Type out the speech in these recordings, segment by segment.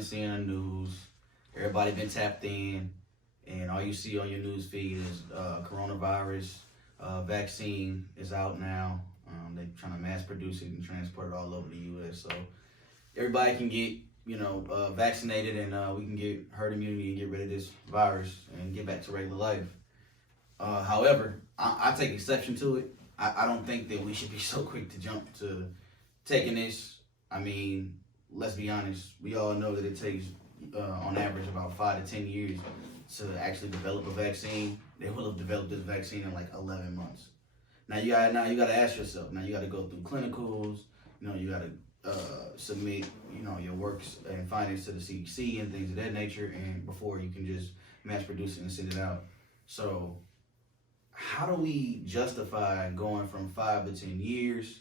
been seeing the news. Everybody been tapped in, and all you see on your news feed is coronavirus vaccine is out now. They're trying to mass produce it and transport it all over the U.S. So everybody can get vaccinated, and we can get herd immunity and get rid of this virus and get back to regular life. However, I take exception to it. I don't think that we should be so quick to jump to taking this. I mean, let's be honest. We all know that it takes, on average, about 5 to 10 years to actually develop a vaccine. They will have developed this vaccine in like 11 months. Now you gotta ask yourself. Now you gotta go through clinicals. You gotta submit, your works and findings to the CDC and things of that nature, and before you can just mass produce it and send it out. So, how do we justify going from 5 to 10 years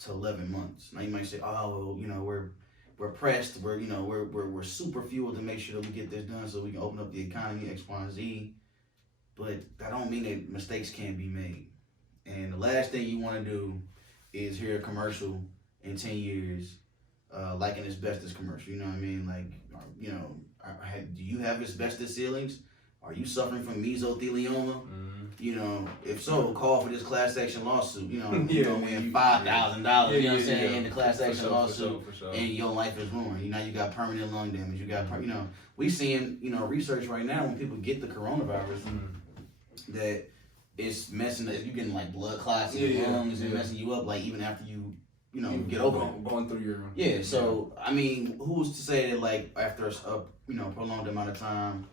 to 11 months? Now you might say, oh, well, we're pressed, we're super fueled to make sure that we get this done so we can open up the economy, X, Y, and Z. But that don't mean that mistakes can't be made. And the last thing you want to do is hear a commercial in 10 years, like an asbestos commercial. You know what I mean? Like, do you have asbestos ceilings? Are you suffering from mesothelioma? Mm-hmm. If so, call for this class action lawsuit. You're gonna win $5,000. You know what I'm saying? In the class action lawsuit, for sure. And your life is ruined. You got permanent lung damage. You got, we seeing, research right now when people get the coronavirus that it's messing up. You're getting like blood clots in your lungs and messing you up. Like even after you get over it. Going through your So I mean, who's to say that like after a prolonged amount of time,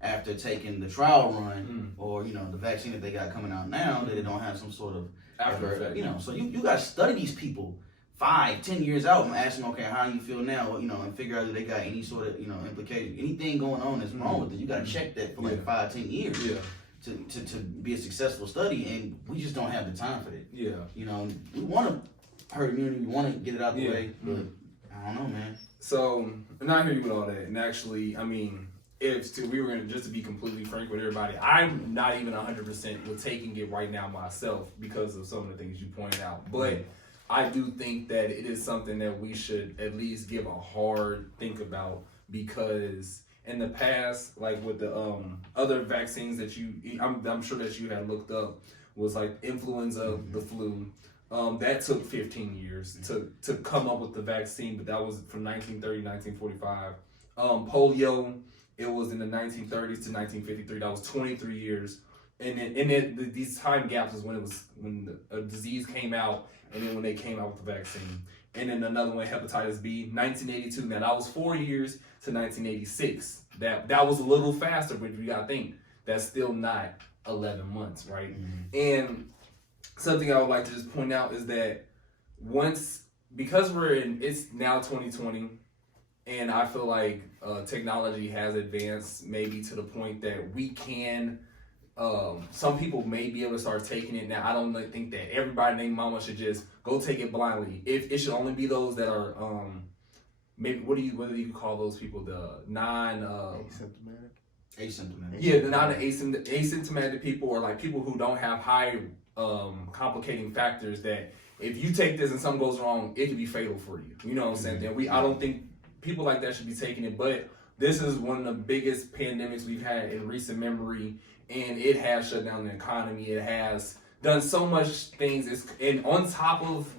after taking the trial run or the vaccine that they got coming out now, that it don't have some sort of after effect. So you got to study these people 5-10 years out and ask them, okay, how do you feel now? And figure out if they got any sort of implication, anything going on that's wrong with it. You got to check that for like 5-10 years. To be a successful study, and we just don't have the time for that. We want to herd immunity, we want to get it out the way, but I don't know, man. So, and I hear you with all that, and actually, I mean, just to be completely frank with everybody, I'm not even 100% with taking it right now myself because of some of the things you pointed out, but I do think that it is something that we should at least give a hard think about, because in the past, like with the other vaccines that I'm sure that you had looked up, was like influenza, the flu. That took 15 years to come up with the vaccine, but that was from 1930 1945. Polio, it was in the 1930s to 1953. That was 23 years. And then these time gaps is when a disease came out, and then when they came out with the vaccine. And then another one, hepatitis B, 1982. Now that was 4 years to 1986. That was a little faster, but you gotta think that's still not 11 months, right? And something I would like to just point out is that because it's now 2020, and I feel like technology has advanced maybe to the point that we can. Some people may be able to start taking it now. I don't think that everybody named Mama should just go take it blindly. It should only be those that are maybe what do you call those people? The asymptomatic. Yeah, the asymptomatic people, or like people who don't have high complicating factors that if you take this and something goes wrong, it could be fatal for you. You know what I'm saying? I don't think people like that should be taking it, but this is one of the biggest pandemics we've had in recent memory, and it has shut down the economy. It has done so much things, and on top of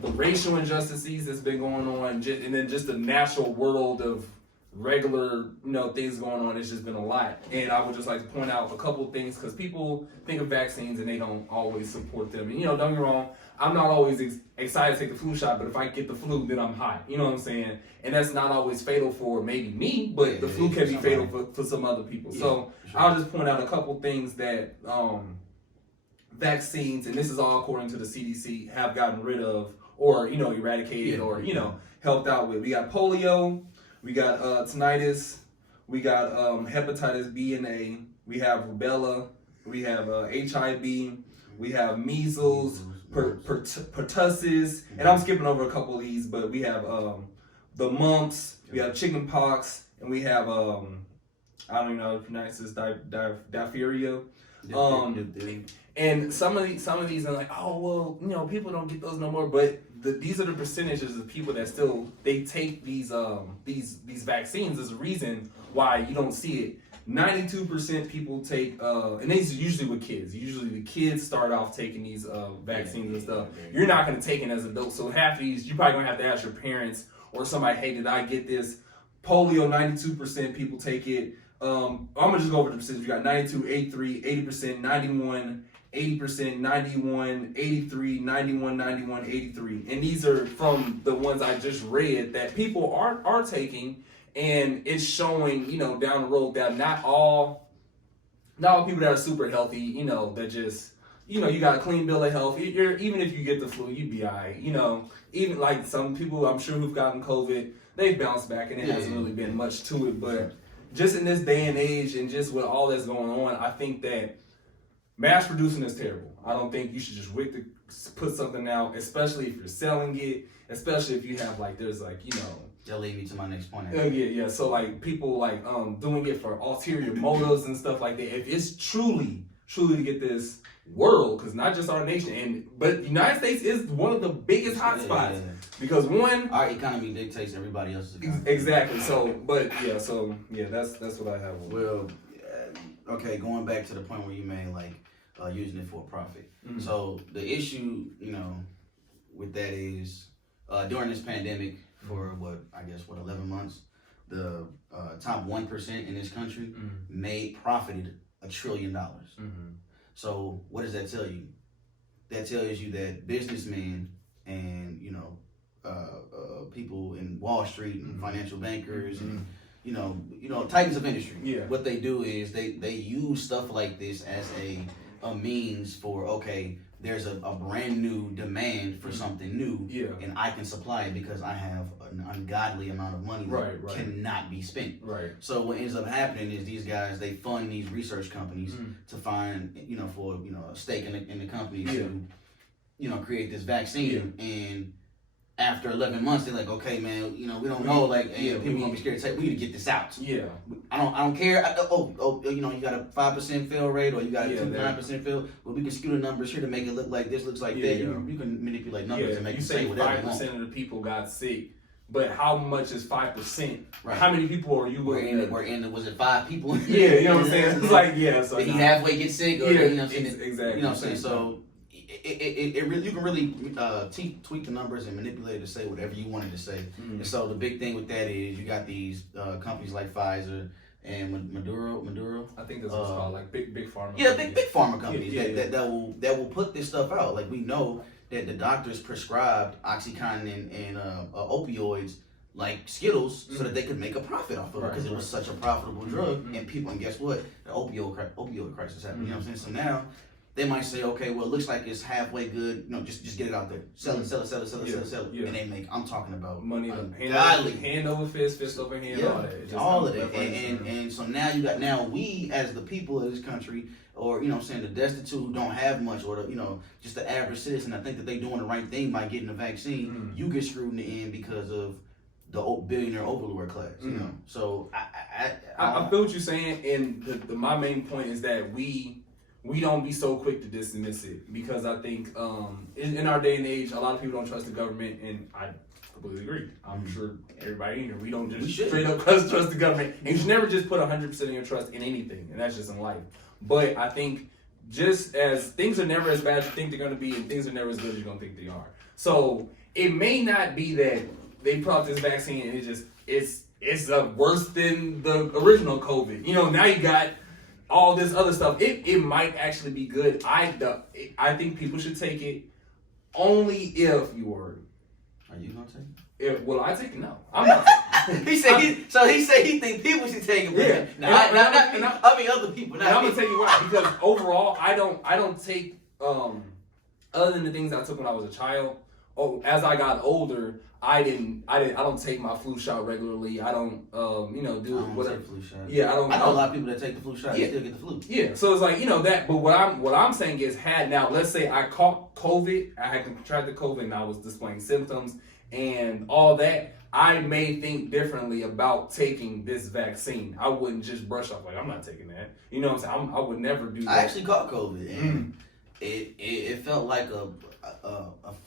the racial injustices that's been going on, and then just the natural world of regular, things going on, it's just been a lot. And I would just like to point out a couple of things, because people think of vaccines and they don't always support them. And don't get me wrong, I'm not always excited to take the flu shot, but if I get the flu, then I'm hot. You know what I'm saying? And that's not always fatal for maybe me, but the flu can be fatal for some other people. So I'll just point out a couple things that vaccines, and this is all according to the CDC, have gotten rid of, or eradicated, or helped out with. We got polio, we got tinnitus, we got hepatitis B and A, we have rubella, we have HIV, we have measles, pertussis, and I'm skipping over a couple of these, but we have the mumps, we have chicken pox, and we have I don't even know how to pronounce this, diphtheria. And some of these are like, oh well, people don't get those no more. But these are the percentages of people that still they take these vaccines. There's a reason why you don't see it. 92% people take, and these are usually with kids. Usually the kids start off taking these vaccines and stuff. You're not going to take it as adults. So half of these, you're probably going to have to ask your parents or somebody, hey, did I get this? Polio, 92% people take it. I'm going to just go over the percentage. You got 92, 83, 80%, 91, 80%, 91, 83, 91, 91, 83. And these are from the ones I just read that people are taking. And it's showing, down the road that not all people that are super healthy, that just, you got a clean bill of health. Even if you get the flu, you'd be all right. Even like some people I'm sure who've gotten COVID, they've bounced back and it hasn't really been much to it. But just in this day and age and just with all that's going on, I think that mass producing is terrible. I don't think you should just put something out, especially if you're selling it, especially if you have That'll lead me to my next point. Yeah. So like people doing it for ulterior motives and stuff like that. If it's truly to get this world, because not just our nation, but the United States is one of the biggest hotspots because our economy dictates everybody else's economy. Exactly. So that's what I have. Well, okay, going back to the point where you made using it for a profit. Mm-hmm. So the issue, with that is during this pandemic for 11 months, the top 1% in this country profited $1 trillion. Mm-hmm. So what does that tell you? That tells you that businessmen and people in Wall Street and financial bankers and titans of industry. Yeah. What they do is they use stuff like this as a means for there's a brand new demand for something new, and I can supply it because I have an ungodly amount of money that cannot be spent. Right. So what ends up happening is these guys, they fund these research companies to find for a stake in the company to create this vaccine. And after 11 months, they're like, okay, man, we don't know, people gonna be scared to take. We need to get this out. Yeah. I don't care. You got a 5% fail rate, or you got a 9% fail. Well, we can skew the numbers here to make it look like this, looks like that. Yeah. You can manipulate numbers and make you it say whatever you want. 5% of the people got sick, but how much is 5%? Right. How many people are you looking at? We're in. Was it 5 people? Yeah, you know what I'm saying. It's So did he halfway get sick, or exactly. You know what I'm saying. So. It really, you can really tweak the numbers and manipulate it to say whatever you wanted to say. Mm-hmm. And so the big thing with that is you got these companies like Pfizer and Maduro. I think that's what's called, like big pharma. Yeah, big pharma companies that will put this stuff out. Like, we know that the doctors prescribed OxyContin and opioids like Skittles so that they could make a profit off of it because it was such a profitable drug. And guess what? The opioid crisis happened. You know what I'm saying? So now they might say, okay, well, it looks like it's halfway good. Just get it out there. Sell it. Yeah. And they make, I'm talking about money, hand over fist, fist over hand, all of that. And so now we as the people of this country, or, the destitute who don't have much, or just the average citizen, I think that they doing the right thing by getting the vaccine. You get screwed in the end because of the billionaire overlord class, So I feel what you're saying, and my main point is that we don't be so quick to dismiss it, because I think in our day and age, a lot of people don't trust the government, and I completely agree. I'm sure everybody in here, we don't just straight up trust the government, and you should never just put 100% of your trust in anything, and that's just in life. But I think just as things are never as bad as you think they're going to be, and things are never as good as you're going to think they are. So it may not be that they put out this vaccine and it's worse than the original COVID. Now you got all this other stuff. It might actually be good. I think people should take it only if you are. Are you gonna take it? Will I take it? No, I'm not. He said he think people should take it. Yeah. I mean other people. And I'm gonna tell you why. Because overall, I don't take other than the things I took when I was a child. As I got older, I don't take my flu shot regularly. I don't do whatever. Take flu shot. Yeah, I don't. I know a lot of people that take the flu shot and still get the flu. Yeah, so it's like that. But what I'm saying is, let's say I caught COVID, I had contracted COVID, and I was displaying symptoms and all that, I may think differently about taking this vaccine. I wouldn't just brush off I'm not taking that. You know what I'm saying? I would never do that. I actually caught COVID, and It felt like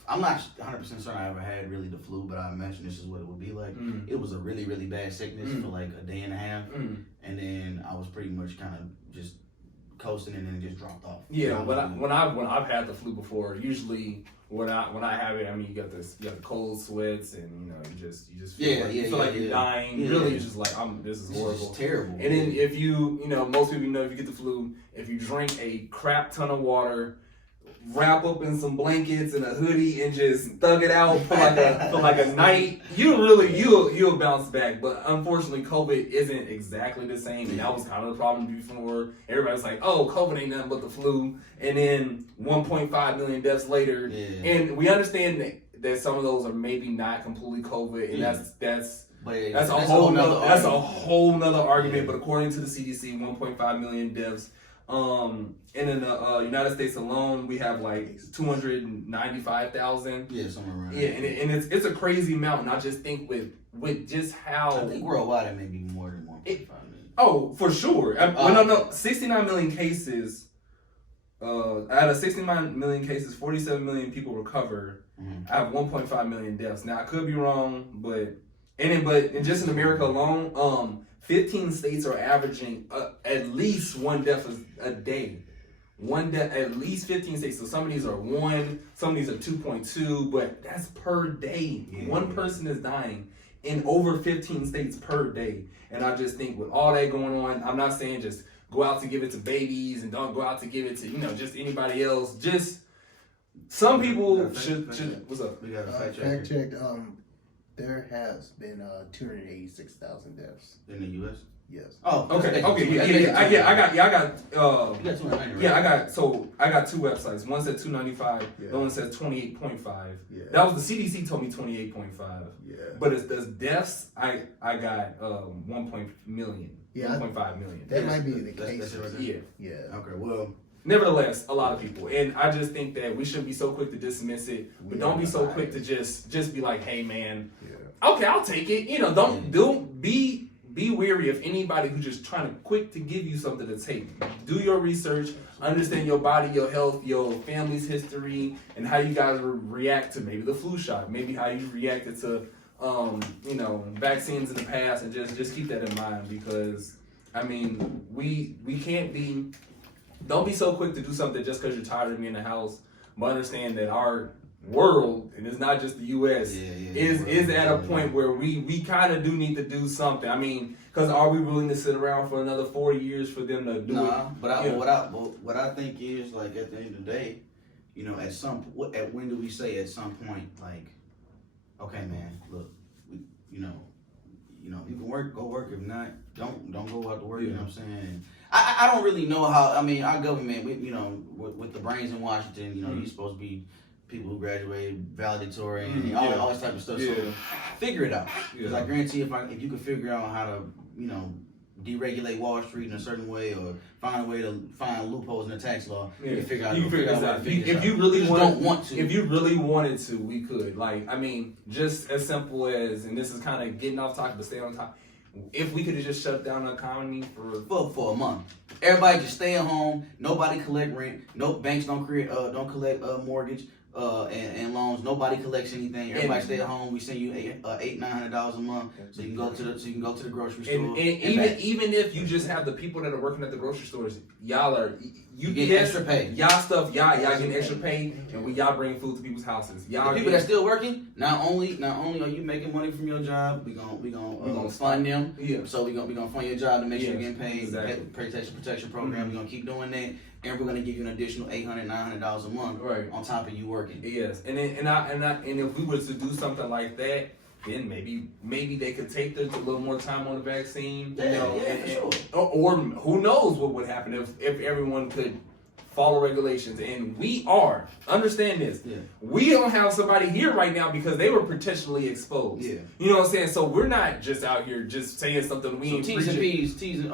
I'm not 100% certain I ever had really the flu, but I imagine this is what it would be like. It was a really, really bad sickness for like a day and a half, and then I was pretty much kind of just coasting, and then it just dropped off. Yeah, when I've had the flu before, usually when I have it, I mean you got the cold sweats, and you just feel like you're dying. Yeah. Really, it's just like this is horrible. This is terrible. And then if most people know if you get the flu, if you drink a crap ton of water, wrap up in some blankets and a hoodie and just thug it out for like a night, you'll bounce back. But unfortunately, COVID isn't exactly the same, and that was kind of the problem before. Everybody's like, "Oh, COVID ain't nothing but the flu," and then 1.5 million deaths later, and we understand that some of those are maybe not completely COVID, and that's a whole nother argument. But according to the CDC, 1.5 million deaths. And in the United States alone, we have like 295,000. Yeah, somewhere around. Yeah, and it's a crazy amount. And I just think with just how I think worldwide it may be more than 1.5 million. Oh, for sure. No, 69 million cases. Out of 69 million cases, 47 million people recover. I have 1.5 million deaths. Now I could be wrong, but just in America alone, 15 states are averaging at least one death a day. One death, at least 15 states. So some of these are 1, some of these are 2.2, but that's per day. One person is dying in over 15 states per day. And I just think with all that going on, I'm not saying just go out to give it to babies and don't go out to give it to, just anybody else. Just some people should what's up? We got a fact check. There has been 286,000 deaths in the U.S. Yes. Oh, okay, yeah. I got two websites. One said 295. The other one says 28.5. Yeah. That was the CDC told me 28.5. Yeah. But it's the deaths. I got 1 million. Yeah. 1.5 million. That might be the case. That's right. Yeah. Okay. Well. Nevertheless, a lot of people, and I just think that we shouldn't be so quick to dismiss it, but don't be so quick to just be like, "Hey, man, okay, I'll take it." Don't be wary of anybody who's just trying to quick to give you something to take. Do your research, understand your body, your health, your family's history, and how you guys react to maybe the flu shot, maybe how you reacted to, vaccines in the past, and just keep that in mind because, I mean, we can't be. Don't be so quick to do something just because you're tired of being in the house, but understand that our world, and it's not just the U.S., is at a point where we kind of do need to do something. I mean, because are we willing to sit around for another 4 years for them to do it? But what I think is, like, at the end of the day, when do we say at some point, like, okay, man, look, you can work, go work. If not, don't go out to work. You know what I'm saying? I don't really know how. I mean, our government, with the brains in Washington, you're supposed to be people who graduated valedictorian and all this type of stuff. So figure it out. Because I guarantee if you can figure out how to, deregulate Wall Street in a certain way or find a way to find loopholes in the tax law, you can figure out. If you really wanted to, we could. Like, I mean, just as simple as, and this is kind of getting off topic, but stay on top. If we could have just shut down the economy for a month, everybody just stay at home. Nobody collect rent. No banks don't collect mortgage and loans. Nobody collects anything. Everybody stay at home. We send you $800-900 a month, so you can go to the grocery store. And even if you just have the people that are working at the grocery stores, you get extra pay. Y'all getting extra pay, and y'all bring food to people's houses. The people that's still working, not only are you making money from your job, we gonna fund them. Yeah. So we gonna fund your job to make sure you're getting paid. Exactly. Protection program. We're gonna keep doing that, and we're gonna give you an additional $800-900 a month on top of you working. Yes, and if we were to do something like that, then maybe they could take a little more time on the vaccine. Sure. Or who knows what would happen if everyone could follow regulations. And understand this. Yeah. We don't have somebody here right now because they were potentially exposed. Yeah. You know what I'm saying? So we're not just out here just saying something we ain't T's and P's, T's and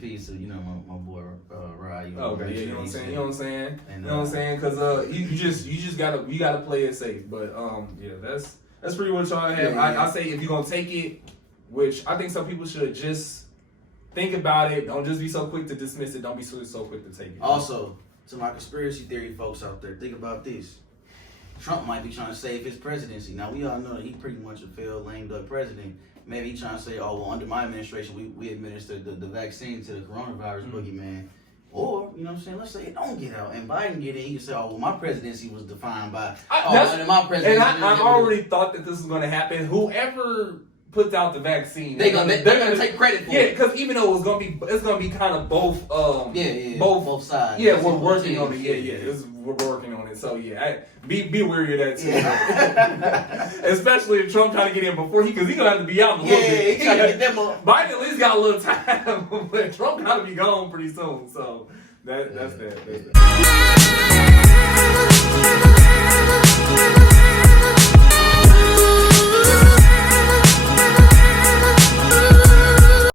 P's to my boy Ryan. Okay, you know what I'm saying. You know what I'm saying. You know what I'm saying? Because you gotta play it safe. But that's pretty much all I have. I say if you're gonna take it, which I think some people should just think about it. Don't just be so quick to dismiss it. Don't be so quick to take it. Also, to my conspiracy theory folks out there, think about this. Trump might be trying to save his presidency. Now, we all know that he pretty much a failed, lame duck president. Maybe he's trying to say, oh, well, under my administration, we administered the vaccine to the coronavirus boogeyman. Or, you know what I'm saying, let's say it don't get out and Biden get in, he can say, oh, well, my presidency was defined by, under my presidency. And I already thought that this was going to happen. Whoever puts out the vaccine, they're gonna take credit for it. Yeah, because even though it's gonna be kind of both. Both sides. Yeah, we're working on it. Yeah. We're working on it. So yeah, be wary of that too. Yeah. Especially if Trump trying to get in before because he gonna have to be out in a little bit. He trying to get them up. Biden at least got a little time, but Trump gotta be gone pretty soon. So that's that.